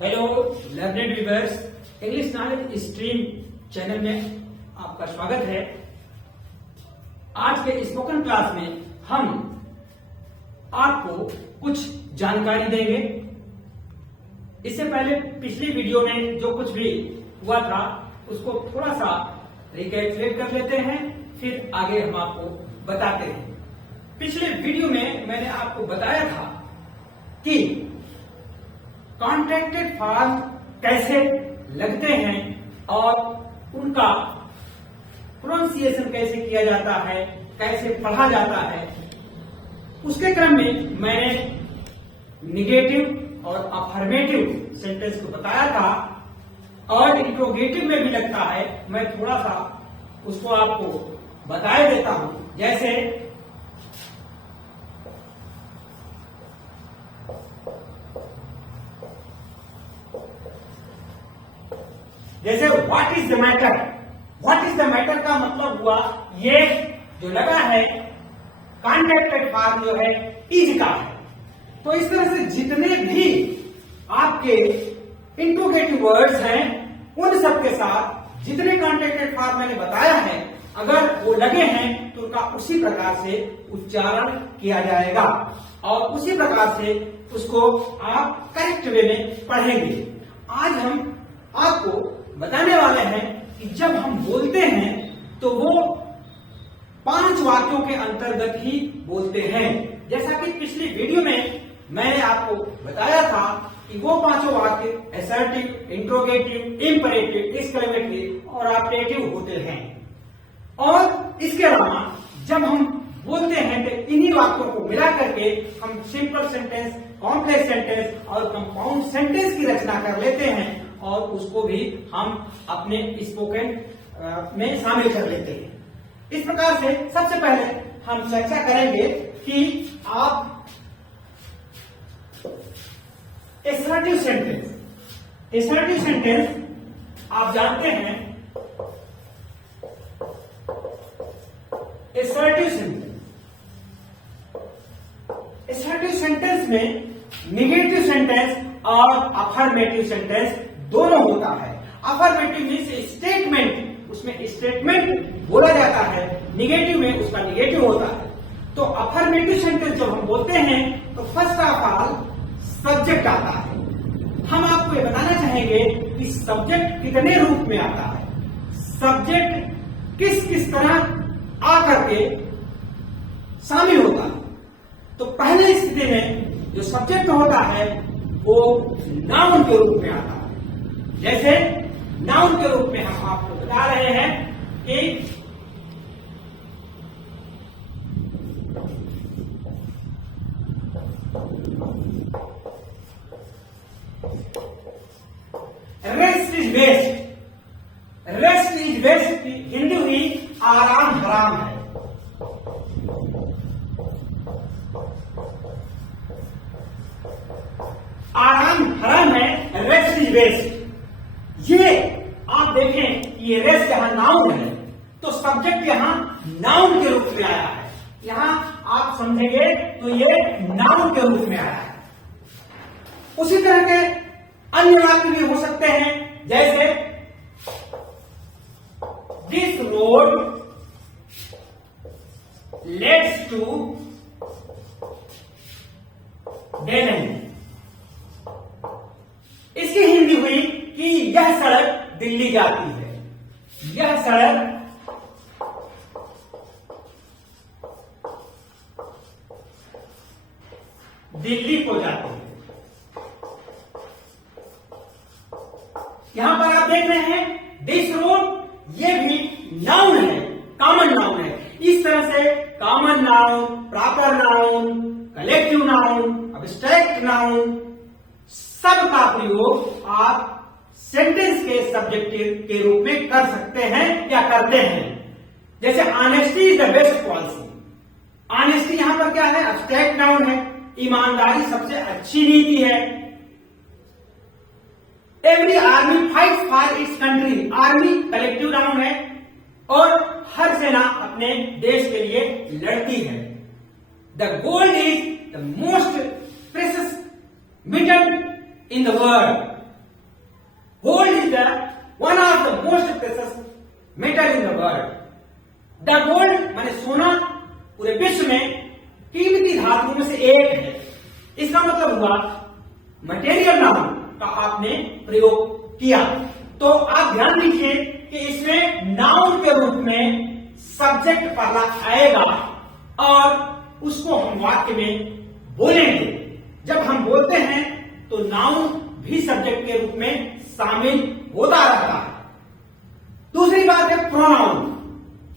Hello learned viewers, English knowledge stream channel में आपका स्वागत है। आज के स्पोकन क्लास में हम आपको कुछ जानकारी देंगे। इससे पहले पिछली वीडियो में जो कुछ भी हुआ था उसको थोड़ा सा रिकैपिचुलेट कर लेते हैं, फिर आगे हम आपको बताते हैं। पिछले वीडियो में मैंने आपको बताया था कि कॉन्ट्रैक्टेड फॉर्म कैसे लगते हैं और उनका प्रोनाउंसिएशन कैसे किया जाता है, कैसे पढ़ा जाता है। उसके क्रम में मैंने निगेटिव और अफर्मेटिव सेंटेंस को बताया था और इंट्रोगेटिव में भी लगता है। मैं थोड़ा सा उसको आपको बताए देता हूं। जैसे what is the matter. What is the matter का मतलब हुआ ये जो लगा है कॉन्ट्रैक्टेड फॉर्म जो है इज का है। तो इस तरह से जितने भी आपके इंट्रोगेटिव वर्ड्स हैं उन सबके साथ जितने कॉन्ट्रैक्टेड फॉर्म मैंने बताया है, अगर वो लगे हैं तो उनका उसी प्रकार से उच्चारण किया जाएगा और उसी प्रकार से उसको आप करेक्ट वे में पढ़ेंगे। आज हम आपको बताने वाले हैं कि जब हम बोलते हैं तो वो 5 वाक्यों के अंतर्गत ही बोलते हैं। जैसा कि पिछली वीडियो में मैंने आपको बताया था कि वो 5 वाक्य असर्टिव, इंट्रोगेटिव, इंपरेटिव, एक्सक्लेमेटरी और ऑप्टेटिव होते हैं। और इसके अलावा जब हम बोलते हैं तो इन्हीं वाक्यों को मिला करके हम सिंपल सेंटेंस, कॉम्प्लेक्स सेंटेंस और कंपाउंड सेंटेंस की रचना कर लेते हैं और उसको भी हम अपने स्पोकन में शामिल कर लेते हैं। इस प्रकार से सबसे पहले हम चर्चा करेंगे कि आप असर्टिव सेंटेंस आप जानते हैं। असर्टिव सेंटेंस में निगेटिव सेंटेंस और अफर्मेटिव सेंटेंस दोनों होता है। अफर्मेटिव मीन्स स्टेटमेंट, उसमें स्टेटमेंट बोला जाता है, निगेटिव में उसका निगेटिव होता है। तो अफर्मेटिव सेंटेंस जब हम बोलते हैं तो फर्स्ट ऑफ ऑल सब्जेक्ट आता है। हम आपको ये बताना चाहेंगे कि सब्जेक्ट कितने रूप में आता है, सब्जेक्ट किस किस तरह आकर के शामिल होता है। तो पहले स्थिति में जो सब्जेक्ट होता है वो नाउन के रूप में आता है। जैसे नाउन के रूप में हम आपको बता रहे हैं कि rest is waste. Rest is waste की हिंदी हुई आराम हराम है। आराम हराम है, रेस्ट इज वेस्ट। ये आप देखें, ये रेस्ट यहां नाउन है तो सब्जेक्ट यहां नाउन के रूप में आया है। यहां आप समझेंगे तो ये नाउन के रूप में आया है। उसी तरह के अन्य वाक्य भी हो सकते हैं। जैसे this road leads to Delhi. इसकी हिंदी हुई कि यह सड़क दिल्ली जाती है। यह सड़क दिल्ली को जाती है। यहां पर आप देख रहे हैं दिस रोड, ये भी नाउन है, कॉमन नाउन है। इस तरह से common noun, proper noun, collective noun, abstract noun सब का प्रयोग आप सेंटेंस के सब्जेक्टिव के रूप में कर सकते हैं या करते हैं। जैसे honesty is the best policy. Honesty यहां पर क्या है? अब्स्ट्रैक्ट नाउन है। ईमानदारी सबसे अच्छी नीति है। Every army fight for its country. Army collective noun है और हर सेना अपने देश के लिए लड़ती है। The gold is the most precious metal in the world. Gold is the one of the most precious metal in the world. The gold माने सोना पूरे विश्व में कीमती धातुओं में से एक है। इसका मतलब हुआ मटेरियल नाउन का आपने प्रयोग किया। तो आप ध्यान दीजिए कि इसमें नाउन के रूप में सब्जेक्ट पहला आएगा और उसको हम वाक्य में बोलेंगे। जब हम बोलते हैं तो नाउन भी सब्जेक्ट के रूप में शामिल होता रहता है। दूसरी बात है प्रोनाउन।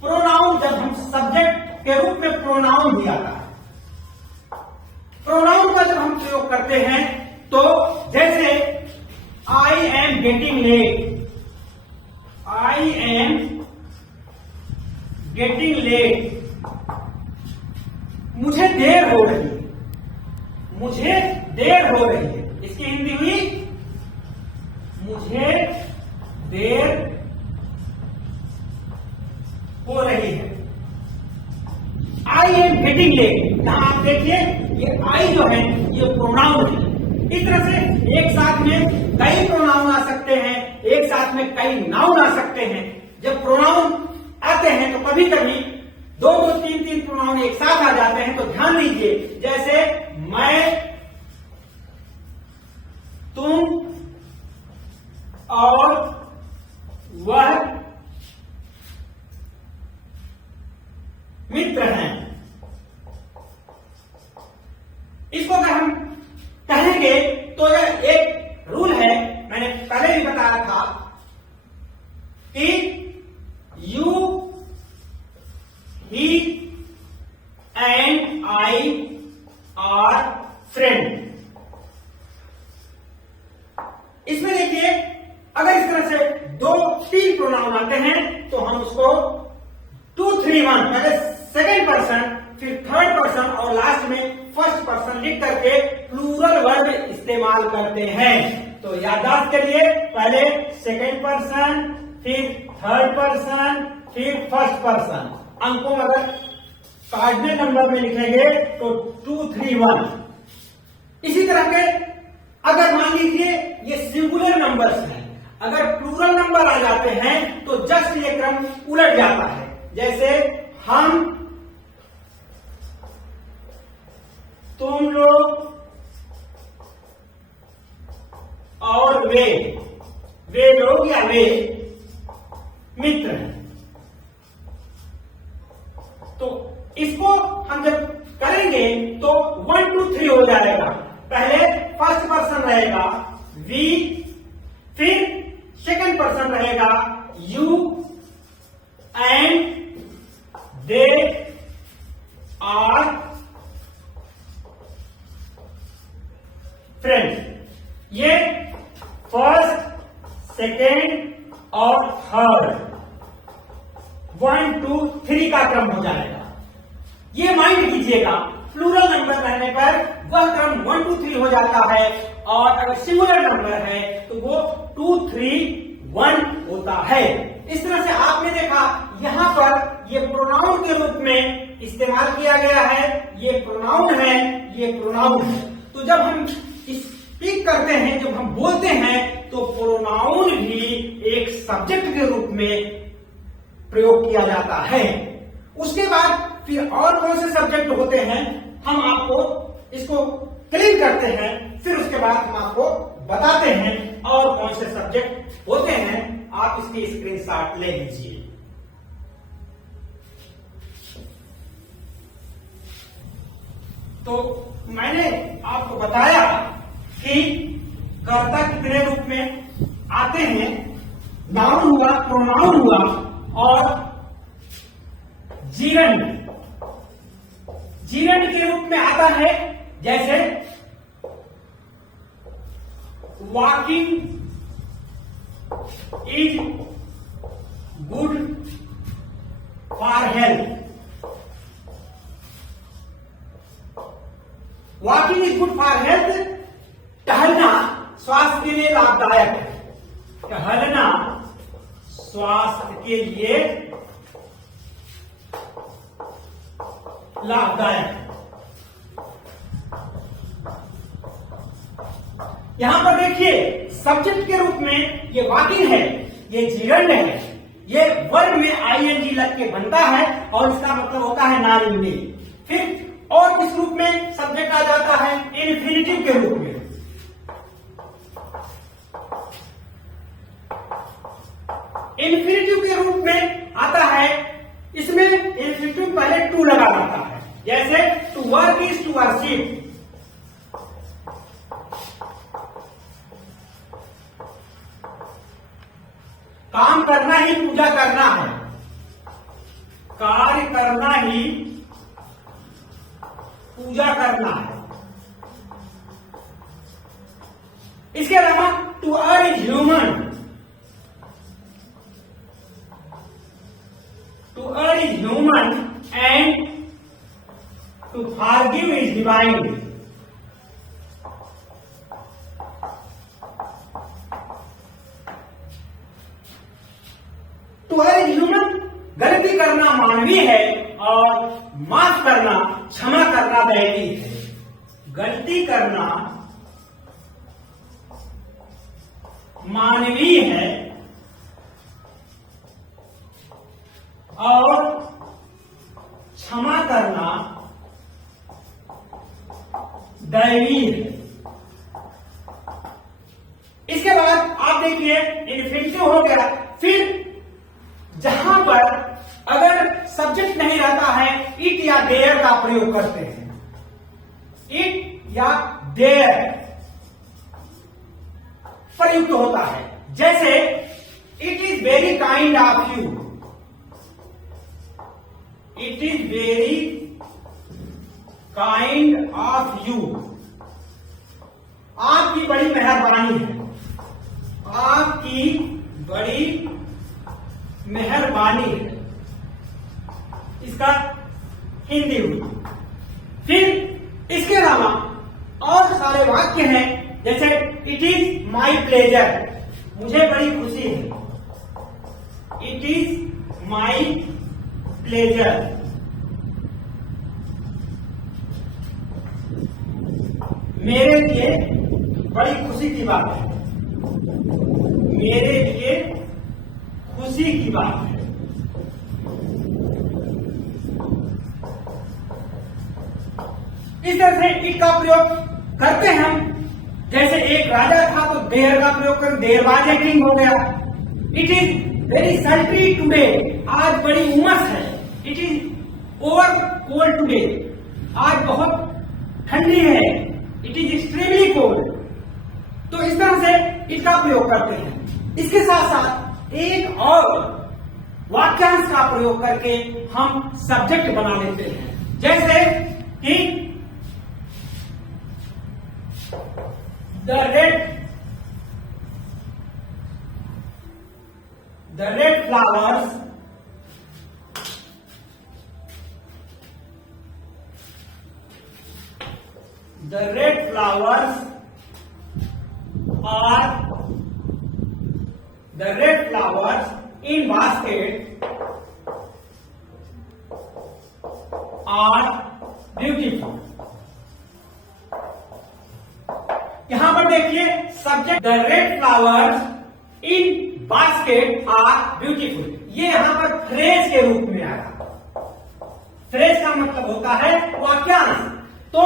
प्रोनाउन जब हम सब्जेक्ट के रूप में प्रोनाउन भी आता है। प्रोनाउन का जब हम प्रयोग करते हैं तो जैसे I am getting late, I am getting late, मुझे देर हो रही है, मुझे देर हो रही है। इसकी हिंदी हुई मुझे देर हो रही है। आई एम गेटिंग लेट, यहां आप देखिए ये आई जो है ये प्रोनाउन है। इस तरह से एक साथ में कई प्रोनाउन आ सकते हैं, एक साथ में कई नाउन आ सकते हैं। जब प्रोनाउन आते हैं तो कभी कभी दो दो तीन तीन प्रोनाउन एक साथ आ जाते हैं। तो ध्यान दीजिए, जैसे मैं, तुम और वह मित्र हैं। इसको अगर हम कहेंगे तो यह एक रूल है, मैंने पहले भी बताया था कि you, he and I R friend. इसमें देखिए अगर इस तरह से दो तीन प्रोनाउन आते हैं तो हम उसको 2, 3, 1 पहले सेकेंड पर्सन फिर थर्ड पर्सन और लास्ट में फर्स्ट पर्सन लिख करके प्लूरल वर्ब इस्तेमाल करते हैं। तो याददाश्त करिए, पहले सेकेंड पर्सन फिर थर्ड पर्सन फिर फर्स्ट पर्सन। अंकों में अगर कार्डिनल नंबर में लिखेंगे तो 2, 3, 1। इसी तरह के अगर मान लीजिए ये सिंगुलर नंबर्स हैं, अगर प्लूरल नंबर आ जाते हैं तो जस्ट ये क्रम उलट जाता है। जैसे हम, तुम लोग और वे लोग या वे मित्र हैं। तो इसको हम जब करेंगे तो 1, 2, 3 हो जाएगा। पहले फर्स्ट पर्सन रहेगा वी, फिर सेकंड पर्सन रहेगा you and they are friends. ये फर्स्ट, सेकेंड और थर्ड 1, 2, 3 का क्रम हो जाएगा। ये माइंड कीजिएगा, प्लूरल नंबर रहने पर वह क्रम 1, 2, 3 हो जाता है और अगर सिंगुलर नंबर है तो वो 2, 3, 1 होता है। इस तरह से आपने देखा यहां पर ये प्रोनाउन के रूप में इस्तेमाल किया गया है। ये प्रोनाउन है, ये प्रोनाउन है। तो जब हम स्पीक करते हैं, जब हम बोलते हैं तो प्रोनाउन भी एक सब्जेक्ट के रूप में प्रयोग किया जाता है। उसके बाद फिर और कौन से सब्जेक्ट होते हैं हम आपको इसको क्लीन करते हैं, फिर उसके बाद हम आपको बताते हैं और कौन से सब्जेक्ट होते हैं। आप इसकी स्क्रीनशॉट ले लीजिए। तो मैंने आपको बताया कि कर्ता कितने रूप में आते हैं। नाउन हुआ, प्रोनाउन हुआ और जीरंड के रूप में आता है। जैसे walking is good for health. Walking is good for health, टहलना स्वास्थ्य के लिए लाभदायक है। टहलना स्वास्थ्य के लिए लाभदायक है। यहां पर देखिए सब्जेक्ट के रूप में ये वाकिंग है, ये जीरंड है, ये वर्ब में आईएनजी लग के बनता है और इसका मतलब होता है नॉन इंडिंग। फिर और किस रूप में सब्जेक्ट आ जाता है? इन्फिनिटिव के रूप में। इन्फिनिटिव के रूप में आता है, इसमें इन्फिनिटिव पहले टू लगा रहता है, जैसे to work is to worship. काम करना ही पूजा करना है, कार्य करना ही पूजा करना है। इसके अलावा to err is human, to err is human and to forgive is divine. To err is human, गलती करना मानवीय है और माफ करना, क्षमा करना दैविक है। गलती करना मानवीय है और क्षमा करना दैवीय है। इसके बाद आप देखिए इन्फिनिटिव हो गया। फिर जहां पर अगर सब्जेक्ट नहीं रहता है, इट या देयर का प्रयोग करते हैं। इट या देयर प्रयुक्त होता है, जैसे it is very kind of you, it is very kind of you. आपकी बड़ी मेहरबानी है, आपकी बड़ी मेहरबानी है, इसका हिंदी हुआ। फिर इसके अलावा और सारे वाक्य हैं, जैसे इट इज माई प्लेजर, मुझे बड़ी खुशी है, इट इज माई प्लेजर। मेरे लिए बड़ी खुशी की बात है, मेरे लिए खुशी की बात है। इस तरह से इट का प्रयोग करते हैं हम। जैसे एक राजा था तो देयर का प्रयोग कर, देरवाज किंग हो गया। इट इज वेरी सल्ट्री टुडे, आज बड़ी उमस है। It is over cold today, आज बहुत ठंडी है। It is extremely cold. तो इस तरह से इसका प्रयोग करते हैं। इसके साथ साथ एक और वाक्यांश का प्रयोग करके हम सब्जेक्ट बना लेते हैं, जैसे कि the red flowers in basket are beautiful। यहां पर देखिए subject the red flowers in basket are beautiful, ये यहां पर फ्रेज के रूप में आया। फ्रेज का मतलब होता है वाक्यांश। तो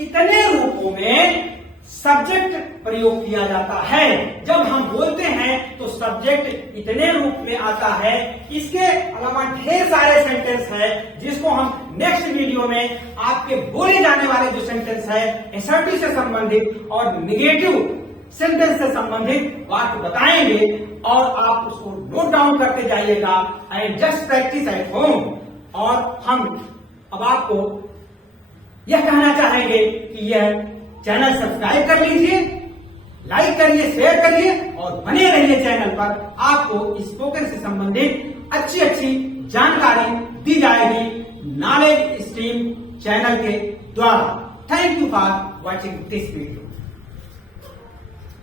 इतने रूपों में सब्जेक्ट प्रयोग किया जाता है। जब हम बोलते हैं तो सब्जेक्ट इतने रूप में आता है। इसके अलावा ढेर सारे सेंटेंस है, जिसको हम नेक्स्ट वीडियो में आपके बोले जाने वाले जो सेंटेंस है एसर्टिव से संबंधित और निगेटिव सेंटेंस से संबंधित वाक्य बताएंगे, और आप उसको नोट डाउन करते जाइएगा and just practice at home. और हम अब आपको यह कहना चाहेंगे कि यह चैनल सब्सक्राइब कर लीजिए, लाइक करिए, शेयर करिए और बने रहिए चैनल पर। आपको स्पोकन से संबंधित अच्छी अच्छी जानकारी दी जाएगी नॉलेज स्ट्रीम चैनल के द्वारा। Thank you for watching this video.